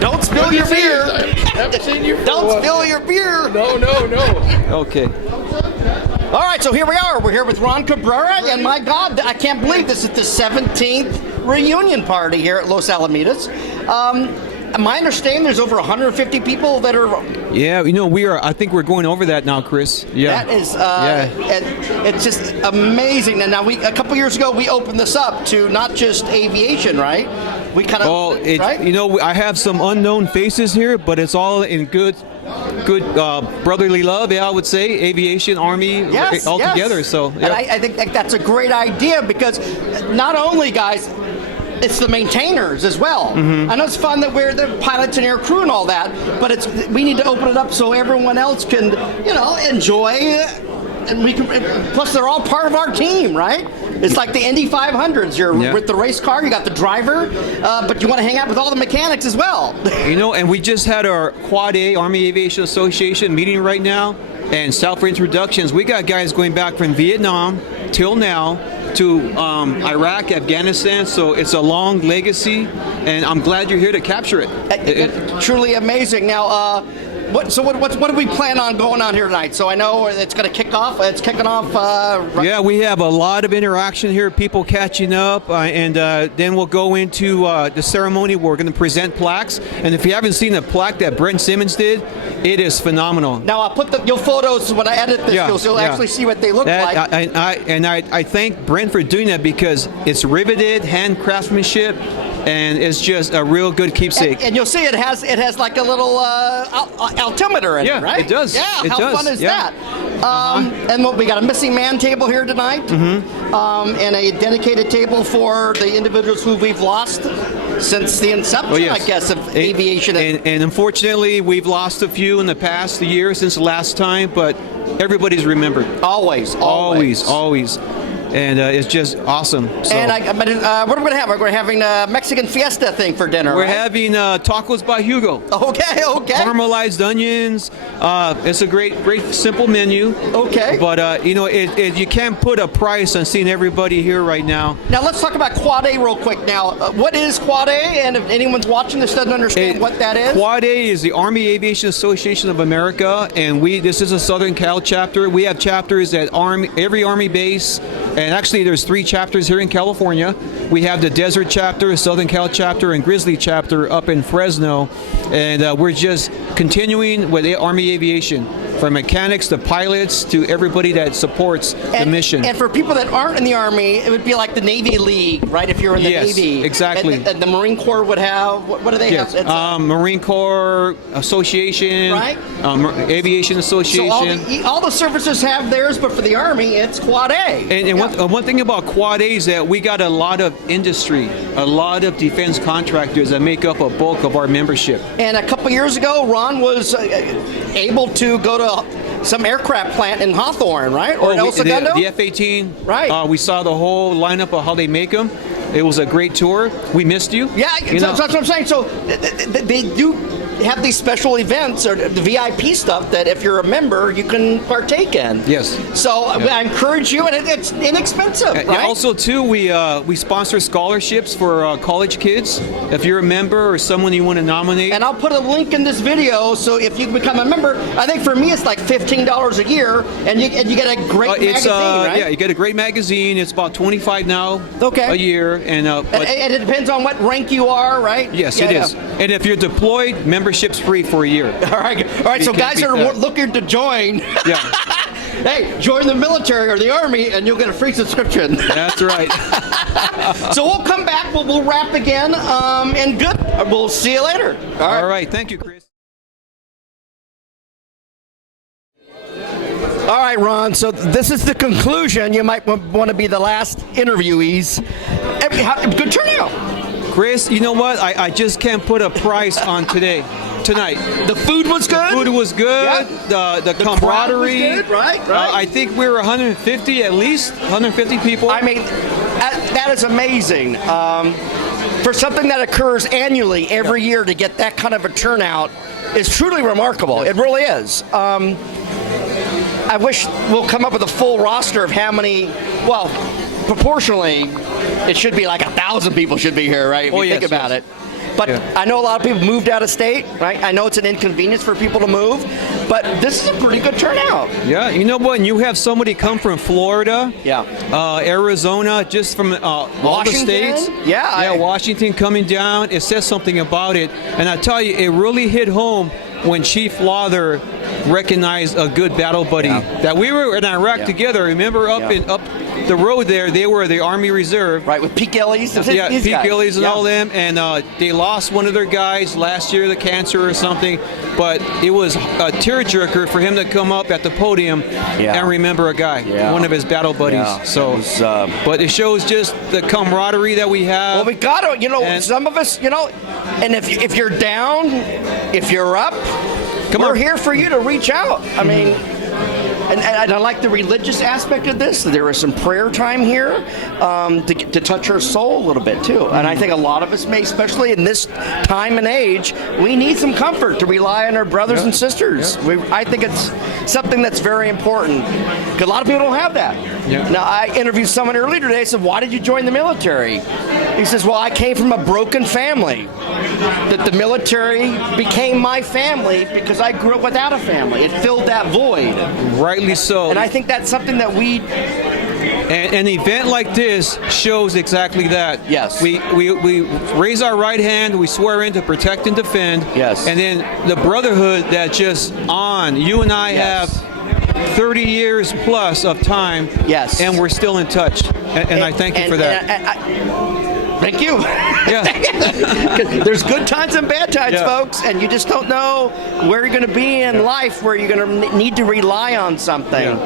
Don't spill your beer. Haven't seen you for Don't spill your beer. No. Okay. All right, so here we are. We're here with Ron Cabrera, and my God, I can't believe this is the 17th reunion party here at Los Alamitos. My understanding, there's over 150 people that are. Yeah, we are. I think we're going over that now, Chris. Yeah. That is. It's just amazing. And now a couple years ago, we opened this up to not just aviation, right? We kind of. Right? I have some unknown faces here, but it's all in good brotherly love. Yeah, I would say aviation, Army, all together. So. Yeah. And I think that's a great idea because not only, guys. It's the maintainers as well. I know it's fun that we're the pilots and air crew and all that, but we need to open it up so everyone else can, enjoy. And we can. Plus, they're all part of our team, right? It's like the Indy 500s. You're with the race car, you got the driver, but you want to hang out with all the mechanics as well. And we just had our Quad A Army Aviation Association meeting right now, and South for introductions. We got guys going back from Vietnam till now. To Iraq, Afghanistan, so it's a long legacy, and I'm glad you're here to capture it. Truly amazing. Now, what do we plan on going on here tonight? So I know it's going to kick off. It's kicking off. Yeah, we have a lot of interaction here, people catching up, and then we'll go into the ceremony where we're going to present plaques. And if you haven't seen the plaque that Brent Simmons did, it is phenomenal. Now I'll put your photos when I edit this. You'll actually see what they look like. I thank Brent for doing that because it's riveted, hand craftsmanship. And it's just a real good keepsake. And you'll see it has like a little altimeter in it, right? It does. Yeah, how fun is that? And we got a missing man table here tonight, and a dedicated table for the individuals who we've lost since the inception, I guess, of aviation. And unfortunately, we've lost a few in the past year since the last time, but everybody's remembered. Always. And it's just awesome. So, and what are we going to have? We're having a Mexican fiesta thing for dinner. We're having tacos by Hugo. Okay. Caramelized onions. It's a great simple menu. Okay. But you can't put a price on seeing everybody here right now. Now let's talk about Quad A real quick. Now, what is Quad A? And if anyone's watching this doesn't understand what that is, Quad A is the Army Aviation Association of America, and this is a Southern Cal chapter. We have chapters at every Army base. And actually, there's 3 chapters here in California. We have the Desert chapter, Southern Cal chapter, and Grizzly chapter up in Fresno. And we're just continuing with Army Aviation, from mechanics to pilots to everybody that supports the mission. And for people that aren't in the Army, it would be like the Navy League, right? If you're in the Navy. Exactly. And the Marine Corps would have, what do they have? Marine Corps Association, right? Aviation Association. So all the services have theirs, but for the Army, it's Quad A. And one thing about Quad A is that we got a lot of industry, a lot of defense contractors that make up a bulk of our membership. And a couple years ago, Ron was able to go to some aircraft plant in Hawthorne, right? Or El Segundo? The F-18. Right. We saw the whole lineup of how they make them. It was a great tour. We missed you. Yeah, that's what I'm saying. So they do have these special events or the VIP stuff that if you're a member, you can partake in. Yes. So I encourage you, and it's inexpensive, right? Also, too, we sponsor scholarships for college kids. If you're a member or someone you want to nominate. And I'll put a link in this video, so if you become a member, I think for me it's like $15 a year, and you get a great magazine, right? Yeah, you get a great magazine. It's about $25 now a year. And it depends on what rank you are, right? Yes, it is. And if you're deployed, membership's free for a year. All right. So guys that are looking to join, hey, join the military or the Army, and you'll get a free subscription. That's right. So we'll come back. We'll wrap again, and good. We'll see you later. All right. Thank you, Chris. All right, Ron, so this is the conclusion. You might want to be the last interviewees. Good turnout. Chris, you know what? I just can't put a price on tonight. The food was good? The food was good. Yep. The camaraderie. Was good, right? I think we were 150 at least, 150 people. I mean, that is amazing. For something that occurs annually every year to get that kind of a turnout is truly remarkable. It really is. I wish we'll come up with a full roster of how many, proportionally, it should be like 1,000 people should be here, right? If you think about it. But Yeah. I know a lot of people moved out of state, right? I know it's an inconvenience for people to move, but this is a pretty good turnout. Yeah, you know what? And you have somebody come from Florida, Yeah. Arizona, just from all the Washington? states. Yeah, Washington coming down. It says something about it, and I tell you, it really hit home when Chief Lawther recognized a good battle buddy. That we were in Iraq together. Remember up the road there, they were the Army Reserve. Right, with Pete Gillies. Yeah, these Pete guys. Gillies and all them, and they lost one of their guys last year to cancer or something. But it was a tearjerker for him to come up at the podium and remember a guy, one of his battle buddies. Yeah. So, It was, but it shows just the camaraderie that we have. Well, we got to, And- some of us, and if you're down, if you're up, we're here for you to reach out. I mean, and I like the religious aspect of this. There was some prayer time here to touch our soul a little bit too. And I think a lot of us may, especially in this time and age, we need some comfort to rely on our brothers and sisters. I think it's something that's very important because a lot of people don't have that. Now, I interviewed someone earlier today. Said, "Why did you join the military?" He says, "Well, I came from a broken family. That the military became my family because I grew up without a family. It filled that void." Rightly so. And I think that's something that we... And an event like this shows exactly that. Yes. We raise our right hand, we swear in to protect and defend. Yes. And then the brotherhood that just you and I have 30 years plus of time. Yes. And we're still in touch. And I thank you for that. Thank you. Yeah. There's good times and bad times, Yeah. folks, and you just don't know where you're going to be in life, where you're going to need to rely on something.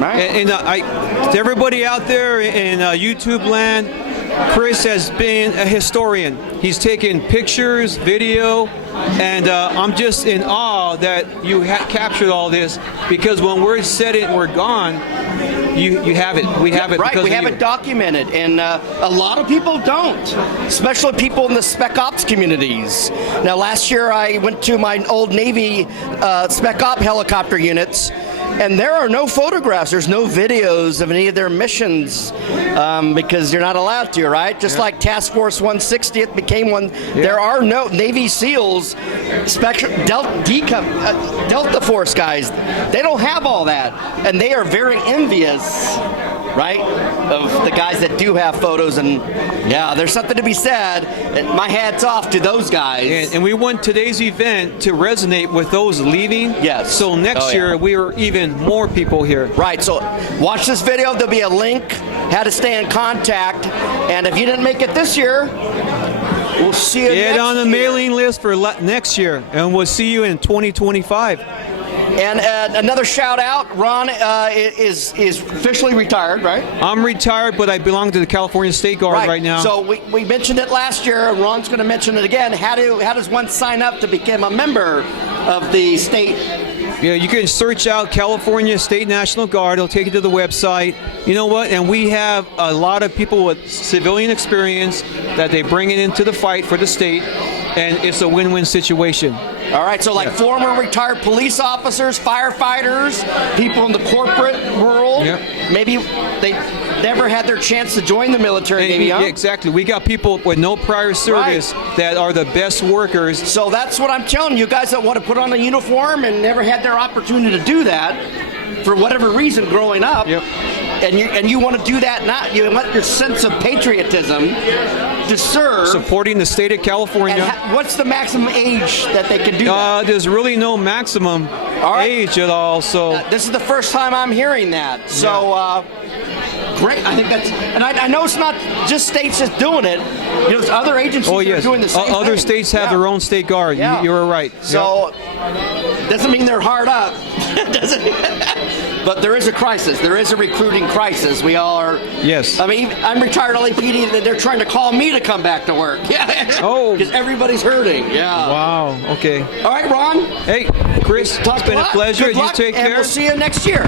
Right? And to everybody out there in YouTube land, Chris has been a historian. He's taken pictures, video, and I'm just in awe that you captured all this, because when we're said it and we're gone, you have it. We have it. Right, because we of have you. it documented, and a lot of people don't, especially people in the Spec Ops communities. Now, last year I went to my old Navy Spec Op helicopter units, and there are no photographs, there's no videos of any of their missions because you're not allowed to, right? Just like Task Force 160th became one. There are no Navy SEALs, Delta Force guys. They don't have all that, and they are very envious, right, of the guys that do have photos. And yeah, there's something to be said. And my hat's off to those guys. And we want today's event to resonate with those leaving. Yes. So next year we are even more people here. Right. So watch this video. There'll be a link how to stay in contact. And if you didn't make it this year, we'll see you next year. Get on the mailing list for next year, and we'll see you in 2025. And another shout out, Ron is officially retired, right? I'm retired, but I belong to the California State Guard right now. So we mentioned it last year, and Ron's going to mention it again. How does one sign up to become a member of the state? Yeah, you can search out California State National Guard. It'll take you to the website. You know what? And we have a lot of people with civilian experience that they bring it into the fight for the state, and it's a win-win situation. All right, so like former retired police officers, firefighters, people in the corporate world, maybe they never had their chance to join the military. Maybe, yeah, exactly. We got people with no prior service that are the best workers. So that's what I'm telling you guys that want to put on a uniform and never had their opportunity to do that for whatever reason growing up. And you want to do that, you want your sense of patriotism to serve. Supporting the state of California. And what's the maximum age that they can do that? There's really no maximum age at all. So this is the first time I'm hearing that. So great. I think that's, and I know it's not just states just doing it. There's other agencies that are doing the same thing. Other states have their own state guard. You're right. So doesn't mean they're hard up. Doesn't. But there is a crisis. There is a recruiting crisis. We all are. Yes. I mean, I'm retired LAPD. They're trying to call me to come back to work. Yeah. Oh. Because everybody's hurting. Yeah. Wow. Okay. All right, Ron. Hey, Chris. It's been a pleasure. Good luck, you take care. And we'll see you next year.